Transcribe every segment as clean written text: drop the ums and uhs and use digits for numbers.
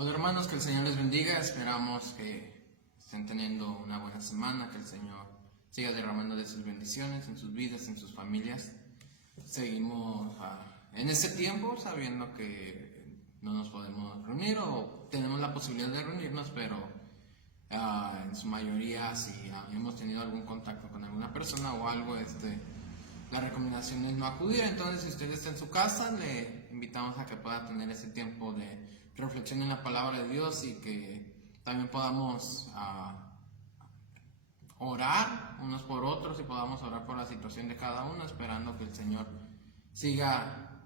Hola hermanos, que el Señor les bendiga. Esperamos que estén teniendo una buena semana, que el Señor siga derramando de sus bendiciones en sus vidas, en sus familias. Seguimos en este tiempo sabiendo que no nos podemos reunir o tenemos la posibilidad de reunirnos, pero en su mayoría si hemos tenido algún contacto con alguna persona o algo, la recomendación es no acudir. Entonces, si usted está en su casa, le invitamos a que pueda tener ese tiempo de reflexión en la palabra de Dios y que también podamos orar unos por otros y podamos orar por la situación de cada uno, esperando que el Señor siga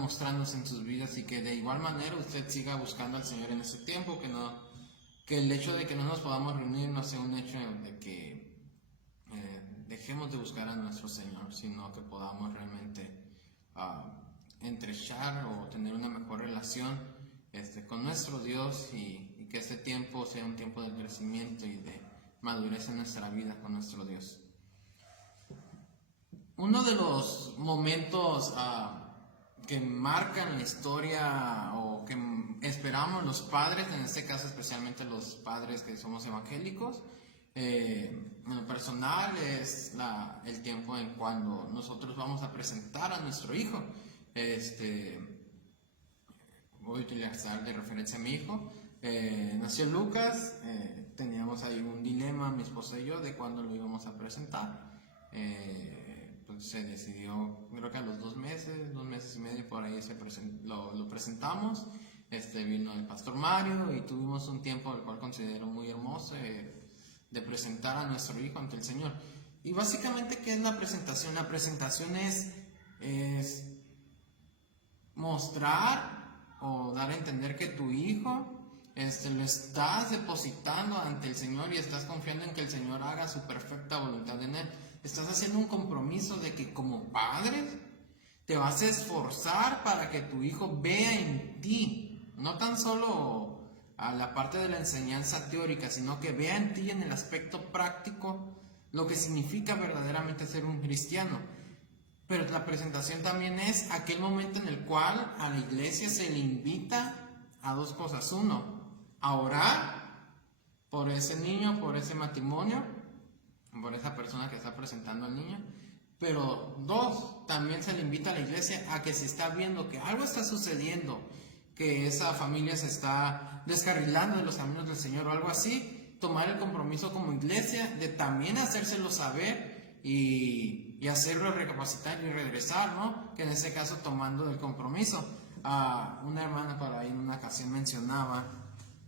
mostrándose en sus vidas y que de igual manera usted siga buscando al Señor en ese tiempo, que el hecho de que no nos podamos reunir no sea un hecho de que dejemos de buscar a nuestro Señor, sino que podamos realmente entrechar o tener una mejor relación con nuestro Dios y que este tiempo sea un tiempo de crecimiento y de madurez en nuestra vida con nuestro Dios. Uno de los momentos que marcan la historia o que esperamos los padres, en este caso especialmente los padres que somos evangélicos, en lo personal es el tiempo en cuando nosotros vamos a presentar a nuestro hijo. Voy a utilizar de referencia a mi hijo. Nació Lucas, teníamos ahí un dilema, mi esposa y yo, de cuándo lo íbamos a presentar. Pues se decidió, creo que a los 2 meses y medio por ahí lo presentamos. Vino el pastor Mario y tuvimos un tiempo el cual considero muy hermoso de presentar a nuestro hijo ante el Señor. Y básicamente, ¿qué es la presentación? La presentación es mostrar o dar a entender que tu hijo lo estás depositando ante el Señor y estás confiando en que el Señor haga su perfecta voluntad en él. Estás haciendo un compromiso de que como padre te vas a esforzar para que tu hijo vea en ti, no tan solo a la parte de la enseñanza teórica, sino que vea en ti en el aspecto práctico lo que significa verdaderamente ser un cristiano. Pero la presentación también es aquel momento en el cual a la iglesia se le invita a 2 cosas. 1, a orar por ese niño, por ese matrimonio, por esa persona que está presentando al niño. Pero 2, también se le invita a la iglesia a que si está viendo que algo está sucediendo, que esa familia se está descarrilando de los caminos del Señor o algo así, tomar el compromiso como iglesia de también hacérselo saber y hacerlo recapacitar y regresar, ¿no? Que en este caso tomando el compromiso. Una hermana por ahí en una ocasión mencionaba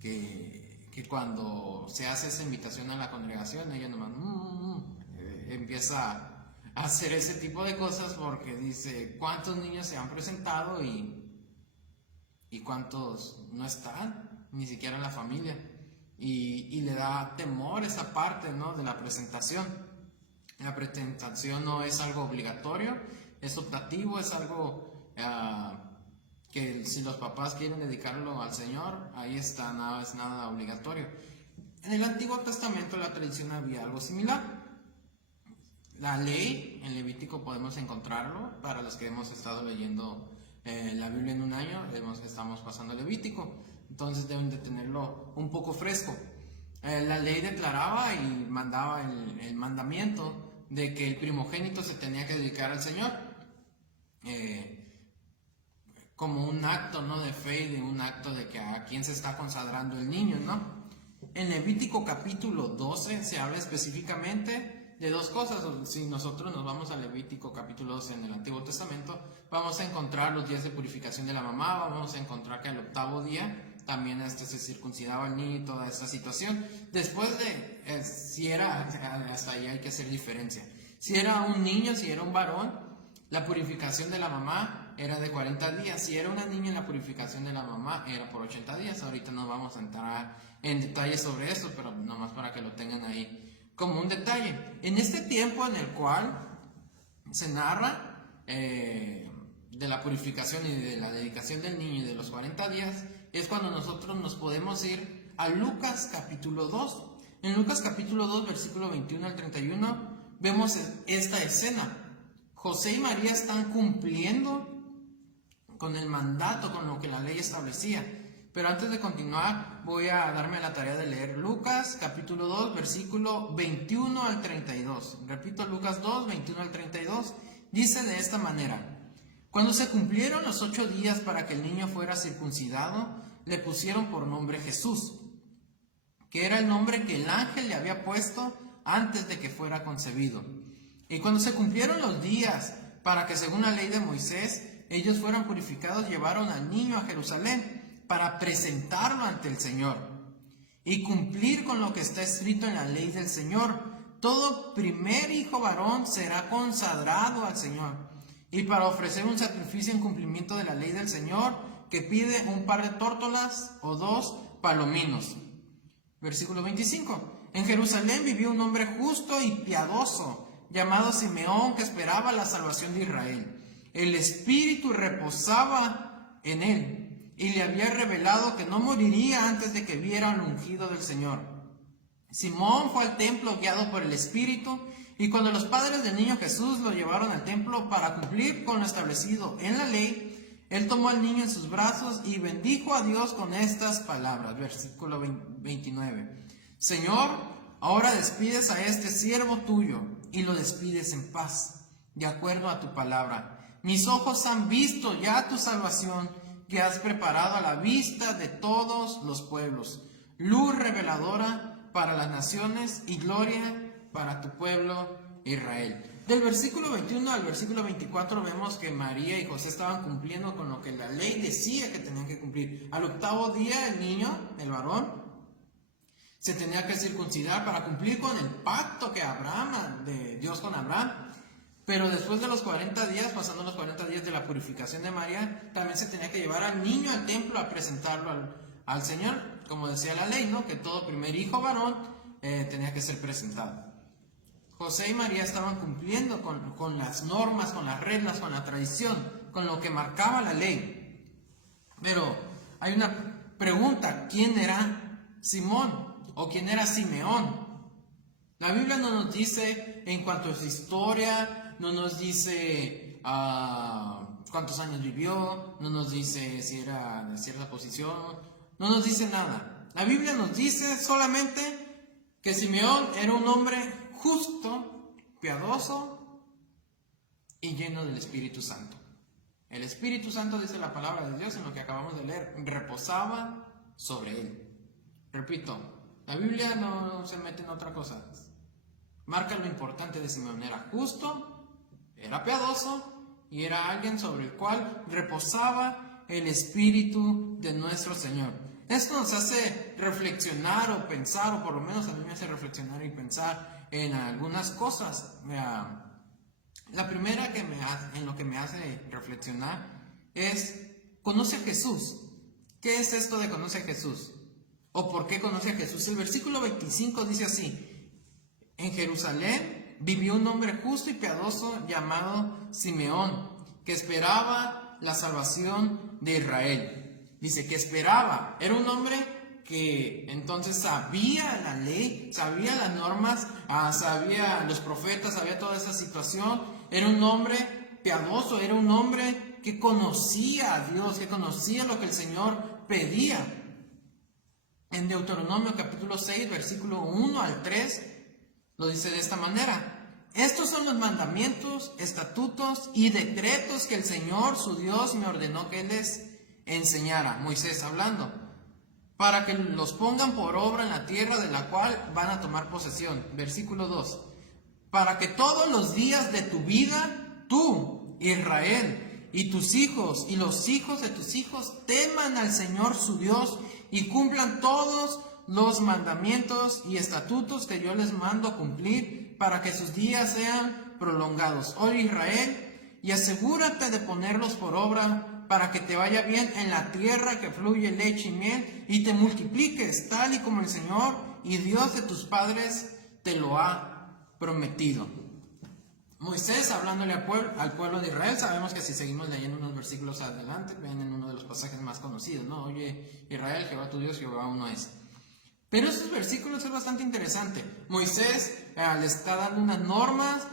que cuando se hace esa invitación a la congregación, ella nomás empieza a hacer ese tipo de cosas porque dice, ¿cuántos niños se han presentado y cuántos no están? Ni siquiera en la familia. Y le da temor esa parte, ¿no?, de la presentación. La presentación no es algo obligatorio, es optativo, es algo que si los papás quieren dedicarlo al Señor, ahí está, nada es nada obligatorio. En el Antiguo Testamento, la tradición, había algo similar. La ley, en Levítico podemos encontrarlo, para los que hemos estado leyendo la Biblia en un año, estamos pasando Levítico, entonces deben de tenerlo un poco fresco. La ley declaraba y mandaba el mandamiento de que el primogénito se tenía que dedicar al Señor, como un acto, ¿no?, de fe, de un acto de que a quién se está consagrando el niño, ¿no? En Levítico capítulo 12 se habla específicamente de 2 cosas. Si nosotros nos vamos a Levítico capítulo 12 en el Antiguo Testamento, vamos a encontrar los días de purificación de la mamá, vamos a encontrar que al 8º día también se circuncidaba el niño y toda esta situación. Después de, si era, hasta ahí hay que hacer diferencia. Si era un niño, si era un varón, la purificación de la mamá era de 40 días. Si era una niña, la purificación de la mamá era por 80 días. Ahorita no vamos a entrar en detalles sobre eso, pero nomás para que lo tengan ahí como un detalle. En este tiempo en el cual se narra de la purificación y de la dedicación del niño y de los 40 días, es cuando nosotros nos podemos ir a Lucas capítulo 2. En Lucas capítulo 2, versículo 21 al 31, vemos esta escena. José y María están cumpliendo con el mandato, con lo que la ley establecía, Pero antes de continuar, voy a darme la tarea de leer Lucas, capítulo 2, versículo 21 al 32. Repito, Lucas 2, 21 al 32. Dice de esta manera: Cuando se cumplieron los 8 días para que el niño fuera circuncidado, le pusieron por nombre Jesús, que era el nombre que el ángel le había puesto antes de que fuera concebido. Y cuando se cumplieron los días para que, según la ley de Moisés, ellos fueran purificados, llevaron al niño a Jerusalén para presentarlo ante el Señor y cumplir con lo que está escrito en la ley del Señor: todo primer hijo varón será consagrado al Señor, y para ofrecer un sacrificio en cumplimiento de la ley del Señor, que pide un par de tórtolas o 2 palominos. Versículo 25. En Jerusalén vivió un hombre justo y piadoso, llamado Simeón, que esperaba la salvación de Israel. El Espíritu reposaba en él, y le había revelado que no moriría antes de que viera al ungido del Señor. Simón fue al templo guiado por el Espíritu, y cuando los padres del niño Jesús lo llevaron al templo para cumplir con lo establecido en la ley, él tomó al niño en sus brazos y bendijo a Dios con estas palabras. Versículo 29. Señor, ahora despides a este siervo tuyo y lo despides en paz, de acuerdo a tu palabra. Mis ojos han visto ya tu salvación, que has preparado a la vista de todos los pueblos, luz reveladora para las naciones y gloria para tu pueblo Israel. Del versículo 21 al versículo 24 vemos que María y José estaban cumpliendo con lo que la ley decía que tenían que cumplir. Al 8º día el niño, el varón, se tenía que circuncidar para cumplir con el pacto que de Dios con Abraham. Pero después de los 40 días, pasando los 40 días de la purificación de María, también se tenía que llevar al niño al templo a presentarlo al Señor, como decía la ley, ¿no? Que todo primer hijo varón tenía que ser presentado. José y María estaban cumpliendo con las normas, con las reglas, con la tradición, con lo que marcaba la ley. Pero hay una pregunta: ¿quién era Simón o quién era Simeón? La Biblia no nos dice en cuanto a su historia, no nos dice cuántos años vivió, no nos dice si era de cierta posición, no nos dice nada. La Biblia nos dice solamente que Simeón era un hombre justo, piadoso y lleno del Espíritu Santo. El Espíritu Santo, dice la palabra de Dios en lo que acabamos de leer, reposaba sobre él. Repito, la Biblia no se mete en otra cosa. Marca lo importante de Simeón: era justo, era piadoso y era alguien sobre el cual reposaba el Espíritu de nuestro Señor. Esto nos hace reflexionar o pensar, o por lo menos a mí me hace reflexionar y pensar en algunas cosas. La primera en lo que me hace reflexionar es: conoce a Jesús. ¿Qué es esto de conoce a Jesús? ¿O por qué conoce a Jesús? El versículo 25 dice así: en Jerusalén vivió un hombre justo y piadoso llamado Simeón, que esperaba la salvación de Israel. Dice que esperaba. Era un hombre que entonces sabía la ley, sabía las normas, sabía los profetas, sabía toda esa situación. Era un hombre piadoso, era un hombre que conocía a Dios, que conocía lo que el Señor pedía. En Deuteronomio capítulo 6, versículo 1 al 3, lo dice de esta manera: estos son los mandamientos, estatutos y decretos que el Señor su Dios me ordenó que les enseñara. Moisés hablando, para que los pongan por obra en la tierra de la cual van a tomar posesión. Versículo 2: para que todos los días de tu vida, tú, Israel, y tus hijos y los hijos de tus hijos teman al Señor su Dios y cumplan todos los mandamientos y estatutos que yo les mando cumplir, para que sus días sean prolongados. Oye, Israel, y asegúrate de ponerlos por obra, para que te vaya bien en la tierra que fluye leche y miel, y te multipliques, tal y como el Señor y Dios de tus padres te lo ha prometido. Moisés hablándole al pueblo de Israel. Sabemos que si seguimos leyendo unos versículos adelante, ven en uno de los pasajes más conocidos, ¿no? Oye, Israel, Jehová tu Dios, Jehová uno es. Pero estos versículos es bastante interesante. Moisés le está dando unas normas,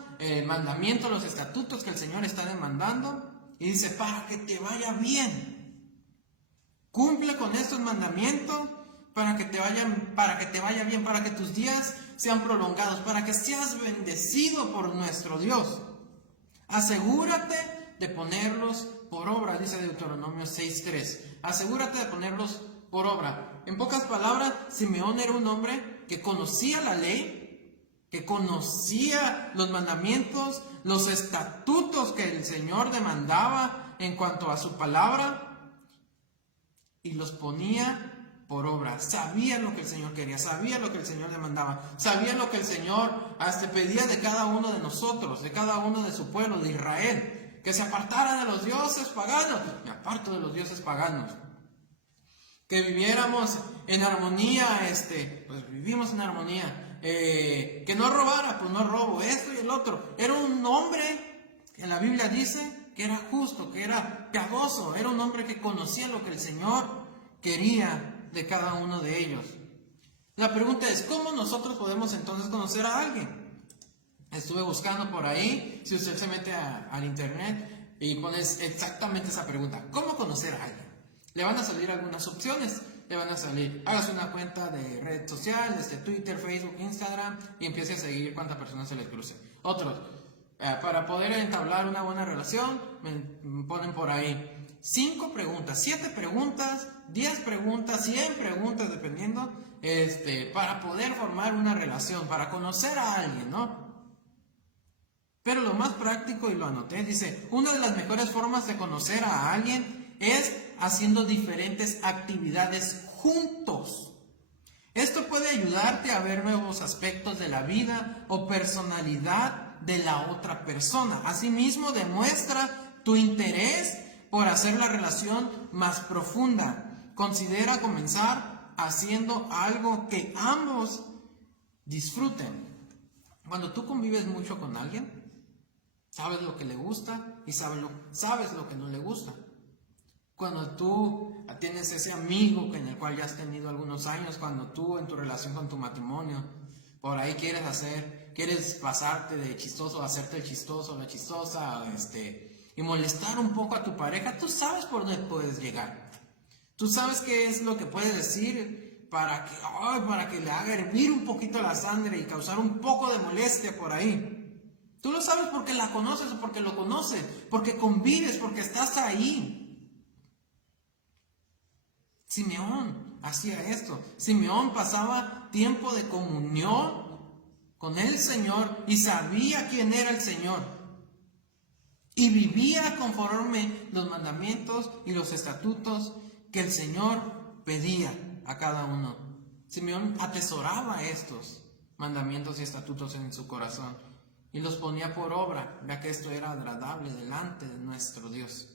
mandamientos, los estatutos que el Señor está demandando, y dice: para que te vaya bien. Cumple con estos mandamientos para que te vaya bien, para que tus días sean prolongados, para que seas bendecido por nuestro Dios. Asegúrate de ponerlos por obra, dice Deuteronomio 6:3. Asegúrate de ponerlos por obra. En pocas palabras, Simeón era un hombre que conocía la ley, que conocía los mandamientos, los estatutos que el Señor demandaba en cuanto a su palabra, y los ponía por obra. Sabía lo que el Señor quería, sabía lo que el Señor demandaba, sabía lo que el Señor pedía de cada uno de nosotros, de cada uno de su pueblo, de Israel, que se apartara de los dioses paganos. Me aparto de los dioses paganos. Que viviéramos en armonía, pues vivimos en armonía. Que no robara, pues no robo, esto y el otro. Era un hombre, en la Biblia dice, que era justo, que era piadoso, era un hombre que conocía lo que el Señor quería de cada uno de ellos. La pregunta es, ¿cómo nosotros podemos entonces conocer a alguien? Estuve buscando por ahí, si usted se mete al internet y pones exactamente esa pregunta, ¿cómo conocer a alguien? Le van a salir algunas opciones, le van a salir, hágase una cuenta de red social, desde Twitter, Facebook, Instagram, y empiece a seguir cuántas personas se les cruce. Otros, para poder entablar una buena relación, me ponen por ahí 5 preguntas, 7 preguntas, 10 preguntas, 100 preguntas, dependiendo, para poder formar una relación, para conocer a alguien, ¿no? Pero lo más práctico, y lo anoté, dice, una de las mejores formas de conocer a alguien es haciendo diferentes actividades juntos. Esto puede ayudarte a ver nuevos aspectos de la vida o personalidad de la otra persona. Asimismo, demuestra tu interés por hacer la relación más profunda. Considera comenzar haciendo algo que ambos disfruten. Cuando tú convives mucho con alguien, sabes lo que le gusta y sabes lo que no le gusta. Cuando tú tienes ese amigo en el cual ya has tenido algunos años, cuando tú en tu relación con tu matrimonio, por ahí quieres pasarte de chistoso, hacerte el chistoso, la chistosa, y molestar un poco a tu pareja, tú sabes por dónde puedes llegar. Tú sabes qué es lo que puedes decir para que le haga hervir un poquito la sangre y causar un poco de molestia por ahí. Tú lo sabes porque la conoces o porque lo conoces, porque convives, porque estás ahí. Simeón hacía esto. Simeón pasaba tiempo de comunión con el Señor y sabía quién era el Señor. Y vivía conforme los mandamientos y los estatutos que el Señor pedía a cada uno. Simeón atesoraba estos mandamientos y estatutos en su corazón y los ponía por obra, ya que esto era agradable delante de nuestro Dios.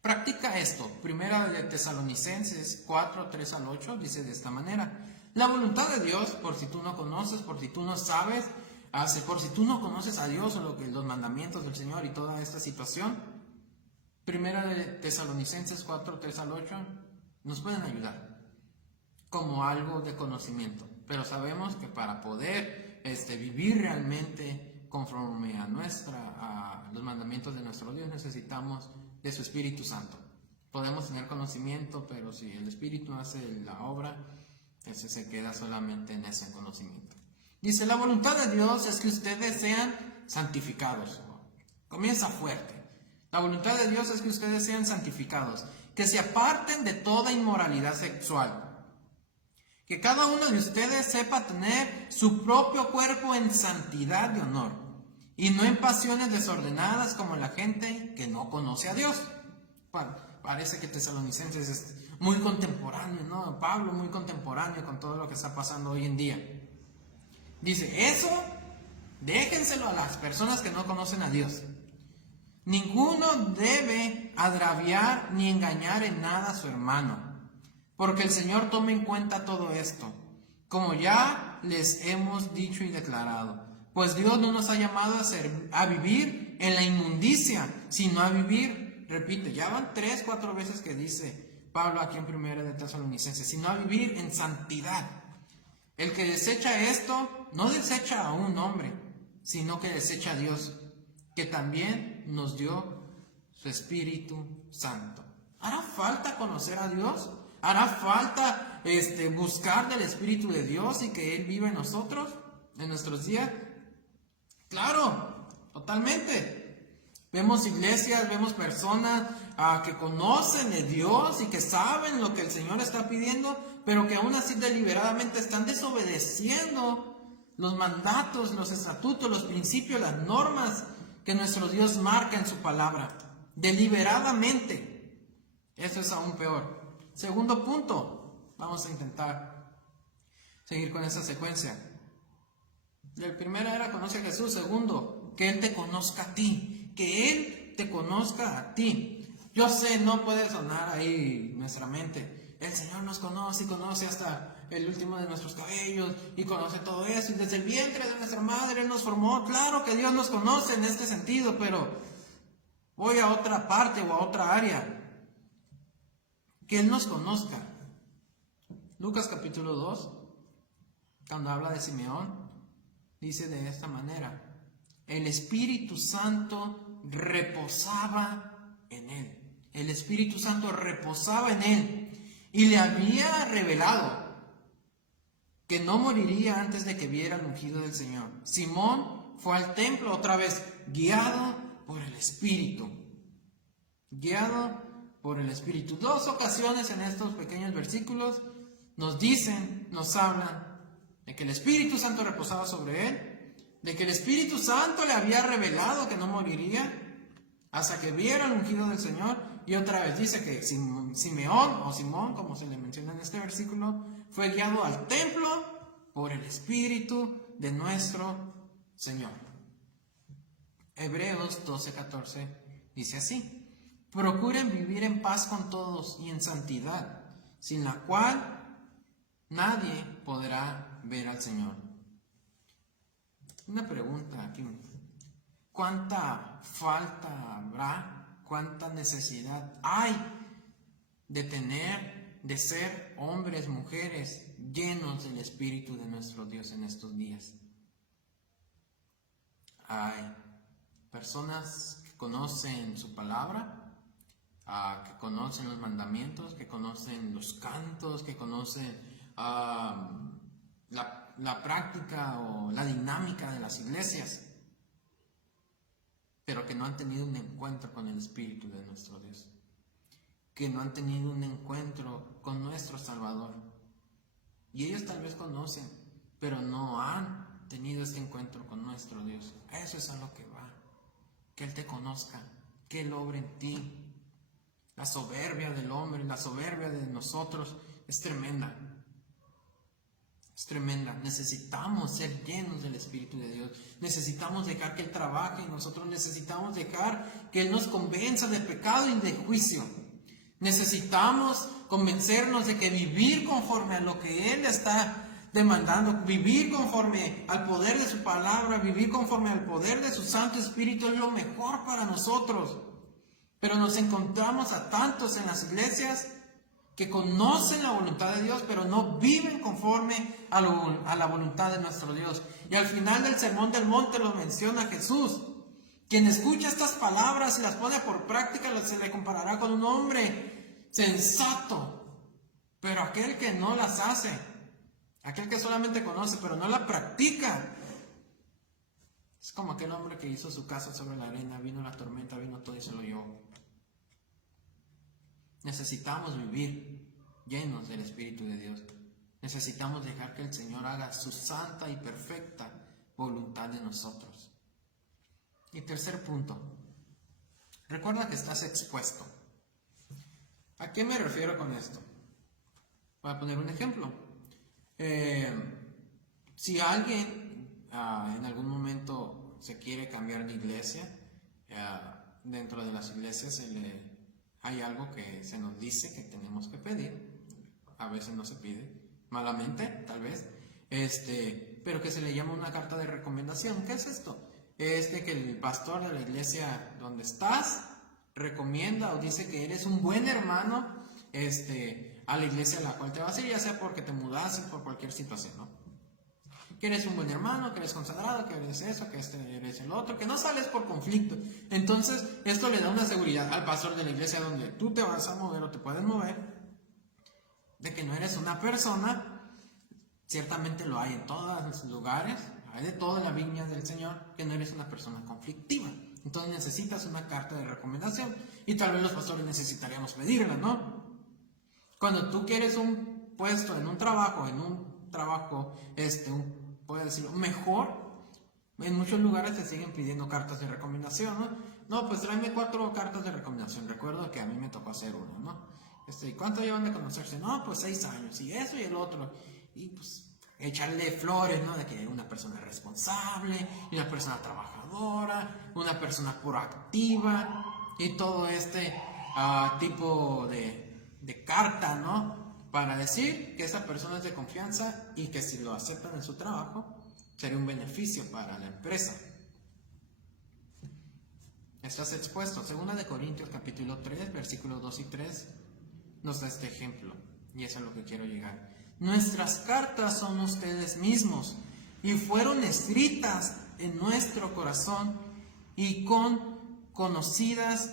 Practica esto. Primera de Tesalonicenses 4, 3 al 8 dice de esta manera: la voluntad de Dios, por si tú no conoces, por si tú no sabes, por si tú no conoces a Dios o los mandamientos del Señor y toda esta situación, Primera de Tesalonicenses 4, 3 al 8 nos pueden ayudar como algo de conocimiento. Pero sabemos que para poder vivir realmente conforme a los mandamientos de nuestro Dios necesitamos de su Espíritu Santo. Podemos tener conocimiento, pero si el Espíritu hace la obra, ese se queda solamente en ese conocimiento. Dice, la voluntad de Dios es que ustedes sean santificados. Comienza fuerte. La voluntad de Dios es que ustedes sean santificados, que se aparten de toda inmoralidad sexual, que cada uno de ustedes sepa tener su propio cuerpo en santidad y honor, y no en pasiones desordenadas como la gente que no conoce a Dios. Bueno, parece que Tesalonicenses es muy contemporáneo, ¿no? Pablo muy contemporáneo con todo lo que está pasando hoy en día. Dice, eso déjenselo a las personas que no conocen a Dios. Ninguno debe agraviar ni engañar en nada a su hermano, porque el Señor tome en cuenta todo esto, como ya les hemos dicho y declarado. Pues Dios no nos ha llamado a vivir en la inmundicia, sino a vivir, repite, ya van 3, 4 veces que dice Pablo aquí en Primera de Tesalonicenses, sino a vivir en santidad. El que desecha esto, no desecha a un hombre, sino que desecha a Dios, que también nos dio su Espíritu Santo. ¿Hará falta conocer a Dios? ¿Hará falta buscar del Espíritu de Dios y que Él viva en nosotros, en nuestros días? Claro, totalmente. Vemos iglesias, vemos personas que conocen de Dios y que saben lo que el Señor está pidiendo, pero que aún así deliberadamente están desobedeciendo los mandatos, los estatutos, los principios, las normas que nuestro Dios marca en su palabra. Deliberadamente. Eso es aún peor. Segundo punto, vamos a intentar seguir con esa secuencia. El primero era conoce a Jesús. Segundo, que Él te conozca a ti. Que Él te conozca a ti. Yo sé, no puede sonar ahí nuestra mente. El Señor nos conoce y conoce hasta el último de nuestros cabellos y conoce todo eso. Y desde el vientre de nuestra madre Él nos formó. Claro que Dios nos conoce en este sentido, pero voy a otra parte o a otra área. Que Él nos conozca. Lucas capítulo 2, cuando habla de Simeón, dice de esta manera: el Espíritu Santo reposaba en él. El Espíritu Santo reposaba en él y le había revelado que no moriría antes de que viera el ungido del Señor. Simón fue al templo otra vez, guiado por el Espíritu. Guiado por el Espíritu. 2 ocasiones en estos pequeños versículos nos dicen, nos hablan de que el Espíritu Santo reposaba sobre él, de que el Espíritu Santo le había revelado que no moriría hasta que viera el ungido del Señor. Y otra vez dice que Simeón o Simón, como se le menciona en este versículo, fue guiado al templo por el Espíritu de nuestro Señor. Hebreos 12:14 dice así: procuren vivir en paz con todos y en santidad, sin la cual nadie podrá ver al Señor. Una pregunta aquí. ¿Cuánta falta habrá? ¿Cuánta necesidad hay de ser hombres, mujeres llenos del Espíritu de nuestro Dios en estos días? Hay personas que conocen su palabra, que conocen los mandamientos, que conocen los cantos, que conocen la práctica o la dinámica de las iglesias, pero que no han tenido un encuentro con el Espíritu de nuestro Dios, que no han tenido un encuentro con nuestro Salvador. Y ellos tal vez conocen, pero no han tenido este encuentro con nuestro Dios. Eso es a lo que va. Que Él te conozca, que Él obre en ti. La soberbia del hombre, la soberbia de nosotros es tremenda. Es tremenda. Necesitamos ser llenos del Espíritu de Dios. Necesitamos dejar que Él trabaje en nosotros. Necesitamos dejar que Él nos convenza de pecado y de juicio. Necesitamos convencernos de que vivir conforme a lo que Él está demandando, vivir conforme al poder de su palabra, vivir conforme al poder de su Santo Espíritu es lo mejor para nosotros. Pero nos encontramos a tantos en las iglesias que conocen la voluntad de Dios, pero no viven conforme a la voluntad de nuestro Dios. Y al final del Sermón del Monte lo menciona Jesús. Quien escucha estas palabras y las pone por práctica se le comparará con un hombre sensato. Pero aquel que no las hace, aquel que solamente conoce pero no la practica, es como aquel hombre que hizo su casa sobre la arena, vino la tormenta, vino todo y se lo llevó. Necesitamos vivir llenos del Espíritu de Dios. Necesitamos dejar que el Señor haga su santa y perfecta voluntad de nosotros. Y tercer punto, recuerda que estás expuesto. ¿A qué me refiero con esto? Voy a poner un ejemplo. Si alguien en algún momento se quiere cambiar de iglesia, dentro de las iglesias hay algo que se nos dice que tenemos que pedir. A veces no se pide, malamente tal vez, pero que se le llama una carta de recomendación. ¿Qué es esto? Es que el pastor de la iglesia donde estás recomienda o dice que eres un buen hermano a la iglesia a la cual te vas a ir, ya sea porque te mudaste por cualquier situación, ¿no? que eres un buen hermano, que eres consagrado, que eres eso, que eres el otro, que no sales por conflicto. Entonces, esto le da una seguridad al pastor de la iglesia donde tú te vas a mover o te puedes mover, de que no eres una persona, ciertamente lo hay en todos los lugares, hay de toda la viña del Señor, que no eres una persona conflictiva. Entonces necesitas una carta de recomendación y tal vez los pastores necesitaríamos pedirla, ¿no? Cuando tú quieres un puesto en un trabajo, puedo decirlo, mejor, en muchos lugares te siguen pidiendo cartas de recomendación, ¿no? No, pues tráeme 4 cartas de recomendación. Recuerdo que a mí me tocó hacer uno, ¿no? ¿Cuánto llevan de conocerse? No, pues 6 años, y eso y el otro. Y pues echarle flores, ¿no? De que una persona responsable, una persona trabajadora, una persona proactiva, y todo tipo de carta, ¿no? Para decir que esa persona es de confianza y que si lo aceptan en su trabajo, sería un beneficio para la empresa. Estás expuesto. 2 Corintios capítulo 3, versículos 2 y 3, nos da este ejemplo, y eso es a lo que quiero llegar. Nuestras cartas son ustedes mismos, y fueron escritas en nuestro corazón, y son conocidas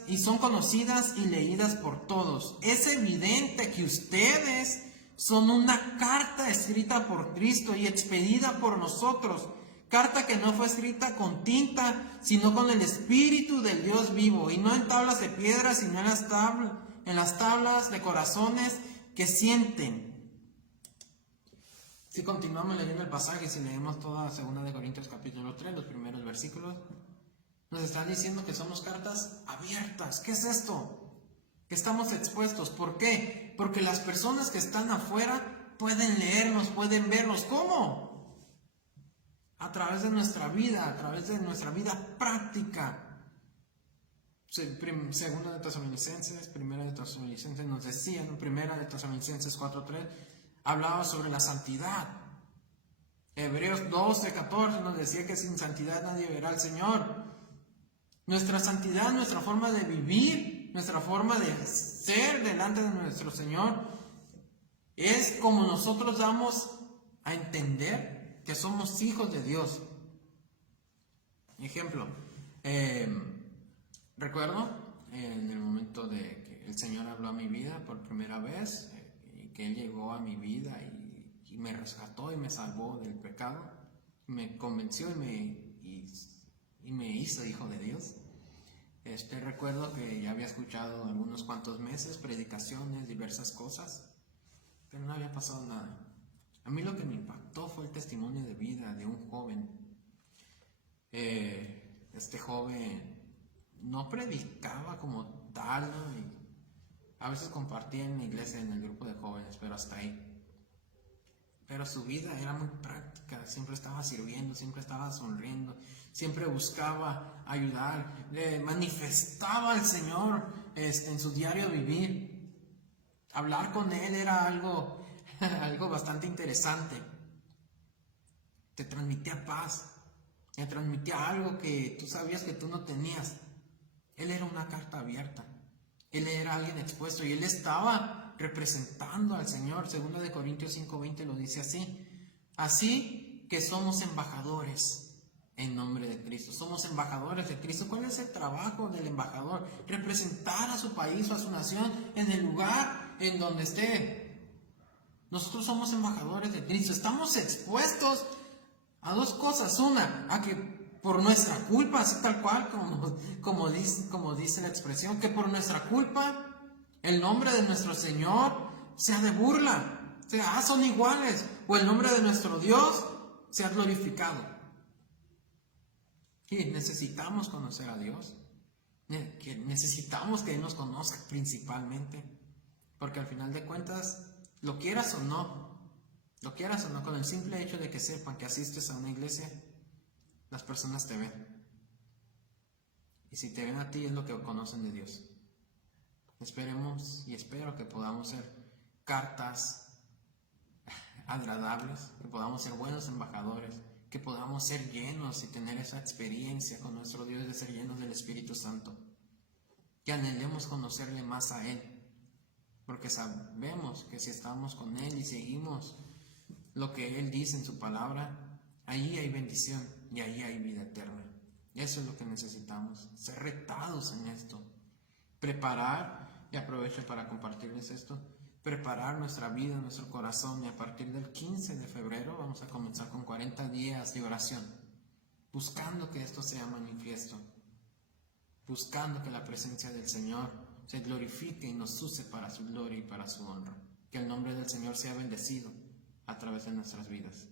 y leídas por todos. Es evidente que ustedes son una carta escrita por Cristo y expedida por nosotros, carta que no fue escrita con tinta, sino con el Espíritu del Dios vivo, y no en tablas de piedra, sino en las tablas de corazones que sienten. Si continuamos leyendo el pasaje, si leemos toda 2 Corintios capítulo 3, los primeros versículos, nos están diciendo que somos cartas abiertas. ¿Qué es esto? Que estamos expuestos. ¿Por qué? Porque las personas que están afuera pueden leernos, pueden vernos. ¿Cómo? A través de nuestra vida, a través de nuestra vida práctica. Segunda de Tesalonicenses, Primera de Tesalonicenses nos decía, en Primera de Tesalonicenses 4:3, hablaba sobre la santidad. Hebreos 12:14 nos decía que sin santidad nadie verá al Señor. Nuestra santidad, nuestra forma de vivir, nuestra forma de ser delante de nuestro Señor, es como nosotros damos a entender que somos hijos de Dios. Ejemplo, recuerdo en el momento de que el Señor habló a mi vida por primera vez, y que Él llegó a mi vida y me rescató y me salvó del pecado, me convenció y me hizo hijo de Dios. Recuerdo que ya había escuchado algunos cuantos meses predicaciones, diversas cosas, pero no había pasado nada. A mí lo que me impactó fue el testimonio de vida de un joven. Este joven no predicaba como tal, ¿no? Y a veces compartía en la iglesia, en el grupo de jóvenes, pero hasta ahí. Pero su vida era muy práctica, siempre estaba sirviendo, siempre estaba sonriendo, siempre buscaba ayudar, manifestaba al Señor en su diario vivir. Hablar con Él era algo bastante interesante. Te transmitía paz, te transmitía algo que tú sabías que tú no tenías. Él era una carta abierta, Él era alguien expuesto y Él estaba representando al Señor. 2 Corintios 5:20 lo dice así. Así que somos embajadores en nombre de Cristo. Somos embajadores de Cristo. ¿Cuál es el trabajo del embajador? Representar a su país o a su nación en el lugar en donde esté. Nosotros somos embajadores de Cristo. Estamos expuestos a dos cosas. Una, a que por nuestra culpa, así tal cual como dice la expresión, que por nuestra culpa el nombre de nuestro Señor sea de burla, sea, son iguales, o el nombre de nuestro Dios sea glorificado. Y necesitamos conocer a Dios, necesitamos que Él nos conozca principalmente, porque al final de cuentas, lo quieras o no, con el simple hecho de que sepan que asistes a una iglesia, las personas te ven. Y si te ven a ti es lo que conocen de Dios. Esperemos y espero que podamos ser cartas agradables, que podamos ser buenos embajadores, que podamos ser llenos y tener esa experiencia con nuestro Dios de ser llenos del Espíritu Santo. Que anhelemos conocerle más a Él, porque sabemos que si estamos con Él y seguimos lo que Él dice en su palabra, Ahí hay bendición y ahí hay vida eterna. Eso es lo que necesitamos, ser retados en esto. Preparar, y aprovecho para compartirles esto, preparar nuestra vida, nuestro corazón, y a partir del 15 de febrero vamos a comenzar con 40 días de oración, buscando que esto sea manifiesto, buscando que la presencia del Señor se glorifique y nos use para su gloria y para su honra. Que el nombre del Señor sea bendecido a través de nuestras vidas.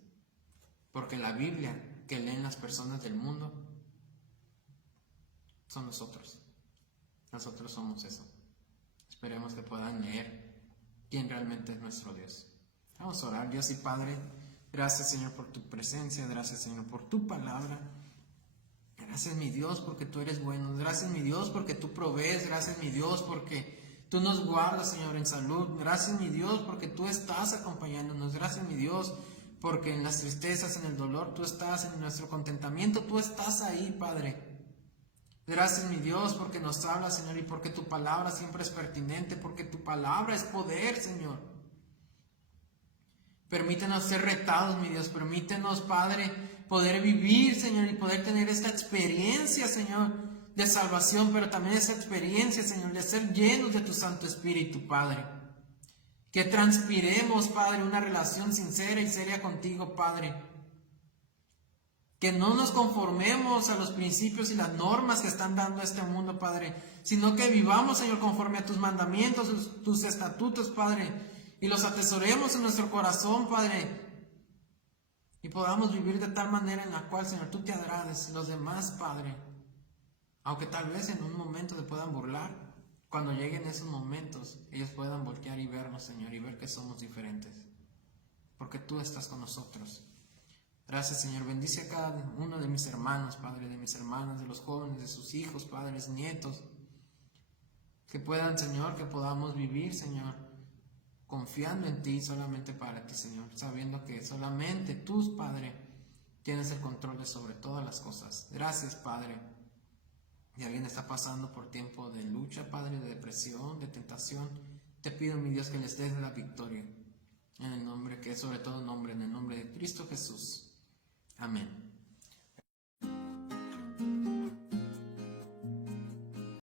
Porque la Biblia que leen las personas del mundo son nosotros. Nosotros somos eso. Esperemos que puedan leer quién realmente es nuestro Dios. Vamos a orar. Dios y Padre, gracias, Señor, por tu presencia. Gracias, Señor, por tu palabra. Gracias, mi Dios, porque tú eres bueno. Gracias, mi Dios, porque tú provees. Gracias, mi Dios, porque tú nos guardas, Señor, en salud. Gracias, mi Dios, porque tú estás acompañándonos. Gracias, mi Dios, porque en las tristezas, en el dolor, tú estás. En nuestro contentamiento, tú estás ahí, Padre. Gracias, mi Dios, porque nos hablas, Señor, y porque tu palabra siempre es pertinente, porque tu palabra es poder, Señor. Permítenos ser retados, mi Dios. Permítenos, Padre, poder vivir, Señor, y poder tener esta experiencia, Señor, de salvación, pero también esta experiencia, Señor, de ser llenos de tu Santo Espíritu, Padre. Que transpiremos, Padre, una relación sincera y seria contigo, Padre. Que no nos conformemos a los principios y las normas que están dando a este mundo, Padre, sino que vivamos, Señor, conforme a tus mandamientos, tus estatutos, Padre, y los atesoremos en nuestro corazón, Padre, y podamos vivir de tal manera en la cual, Señor, tú te agrades. Los demás, Padre, aunque tal vez en un momento te puedan burlar, cuando lleguen esos momentos, ellos puedan voltear y vernos, Señor, y ver que somos diferentes, porque tú estás con nosotros. Gracias, Señor. Bendice a cada uno de mis hermanos, Padre, de mis hermanas, de los jóvenes, de sus hijos, padres, nietos. Que puedan, Señor, que podamos vivir, Señor, confiando en ti, solamente para ti, Señor. Sabiendo que solamente tú, Padre, tienes el control de sobre todas las cosas. Gracias, Padre. Si alguien está pasando por tiempo de lucha, Padre, de depresión, de tentación, te pido, mi Dios, que les des la victoria. En el nombre que es sobre todo nombre, en el nombre de Cristo Jesús. Amén.